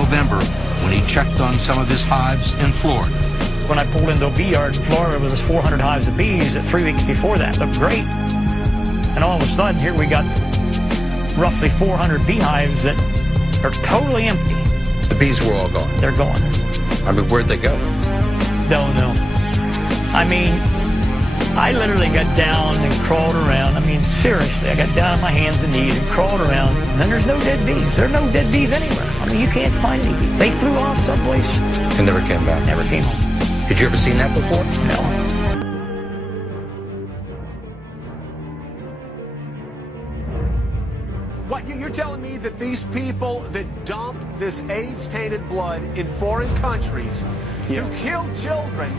November when he checked on some of his hives in Florida. When I pulled into a bee yard in Florida, there was 400 hives of bees. That 3 weeks before that looked great. And all of a sudden, here we got roughly 400 beehives that are totally empty. The bees were all gone. They're gone. I mean, where'd they go? Don't know. I mean, I literally got down and crawled around. I mean, seriously, I got down on my hands and knees and crawled around. And then there's no dead bees. There are no dead bees anywhere. I mean, you can't find any bees. They flew off someplace. And never came back? Never came home. Had you ever seen that before? No. What, you're telling me that these people that dumped this AIDS-tainted blood in foreign countries, who killed children,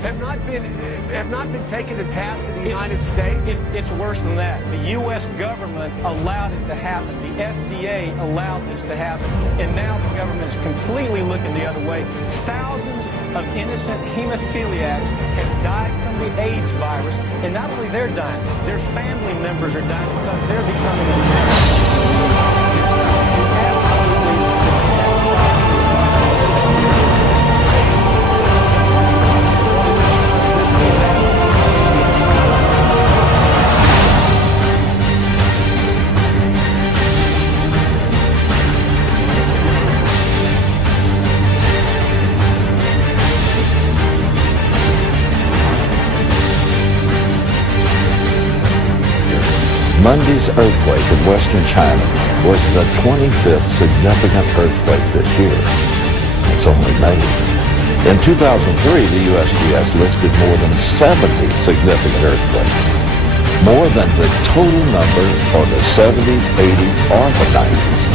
have not been taken to task in the United States? It's worse than that. The U.S. government allowed it to happen. The FDA allowed this to happen. And now the government is completely looking the other way. Thousands of innocent hemophiliacs have died from the AIDS virus. And not only they're dying, their family members are dying because they're becoming Monday's earthquake in western China was the 25th significant earthquake this year. It's only May. In 2003, the USGS listed more than 70 significant earthquakes, more than the total number for the 70s, 80s, or the 90s.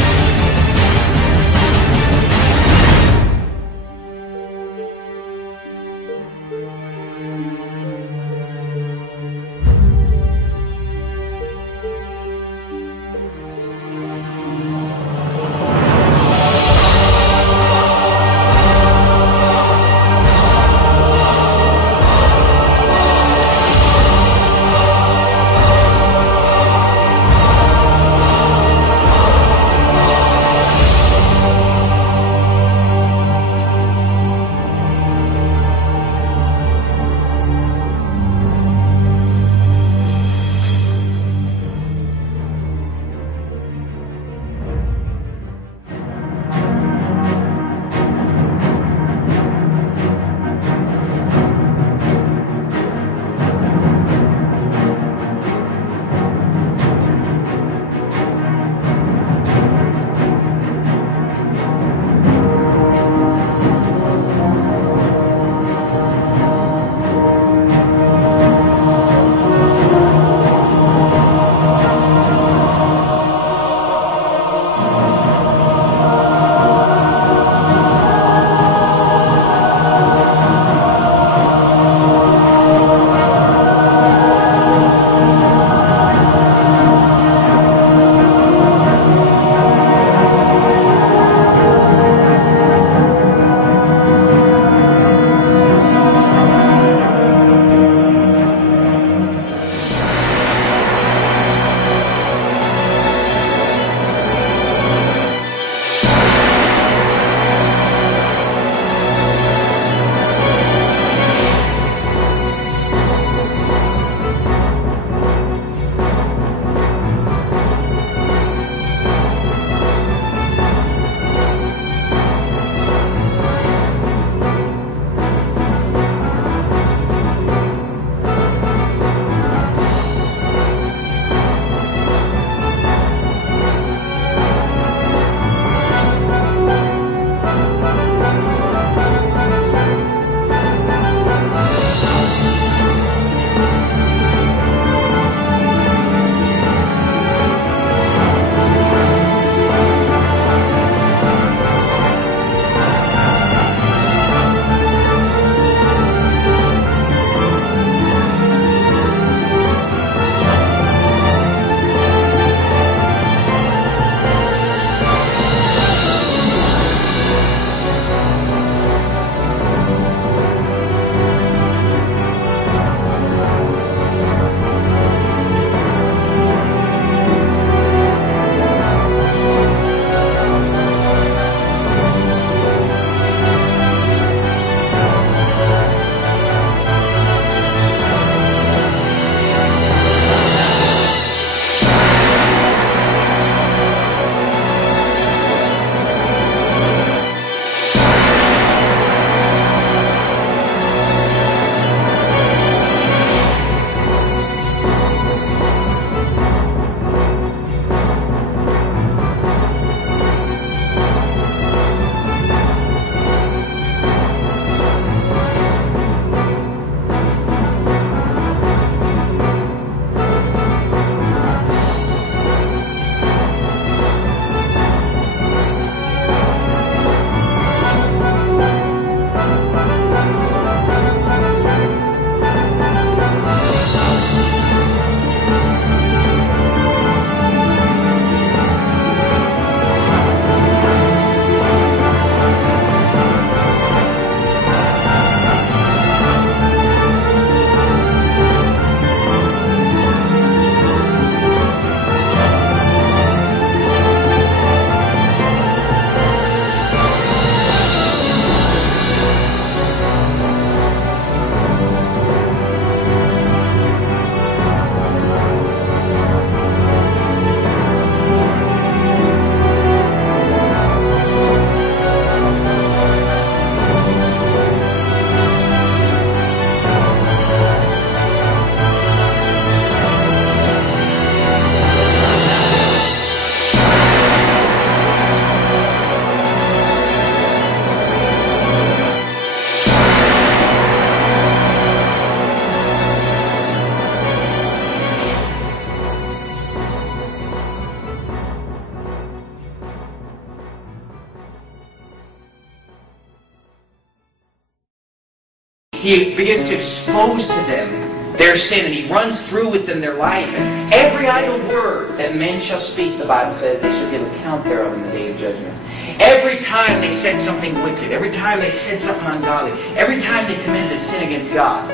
He begins to expose to them their sin, and he runs through with them their life. And every idle word that men shall speak, the Bible says, they shall give account thereof in the day of judgment. Every time they said something wicked, every time they said something ungodly, every time they committed a sin against God,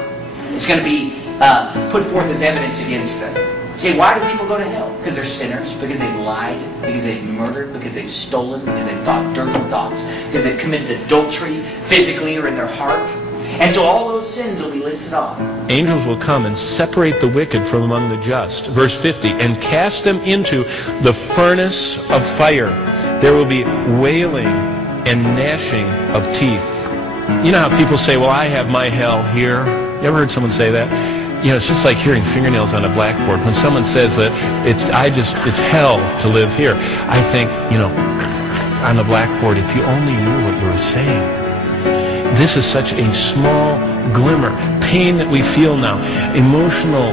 it's going to be put forth as evidence against them. Say, why do people go to hell? Because they're sinners, because they've lied, because they've murdered, because they've stolen, because they've thought dirty thoughts, because they've committed adultery physically or in their heart. And so all those sins will be listed off. Angels will come and separate the wicked from among the just. Verse 50, and cast them into the furnace of fire. There will be wailing and gnashing of teeth. You know how people say, well, I have my hell here. You ever heard someone say that? You know, it's just like hearing fingernails on a blackboard. When someone says that it's hell to live here, I think, you know, on the blackboard, if you only knew what you were saying. This is such a small glimmer. Pain that we feel now, emotional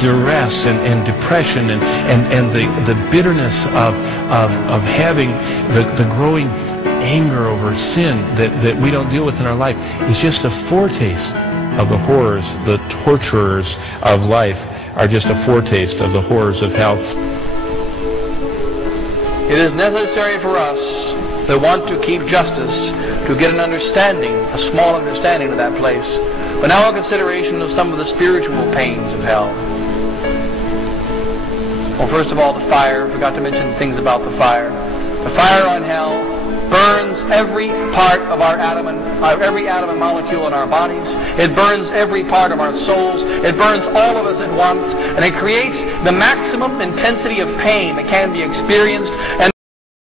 duress and depression and the bitterness of having the growing anger over sin that we don't deal with in our life is just a foretaste of the horrors. The torturers of life are just a foretaste of the horrors of hell. It is necessary for us that want to keep justice to get an understanding, a small understanding of that place. But now a consideration of some of the spiritual pains of hell. Well, first of all, the fire. Forgot to mention things about the fire. The fire on hell burns every part of our every atom and molecule in our bodies. It burns every part of our souls. It burns all of us at once, and it creates the maximum intensity of pain that can be experienced. And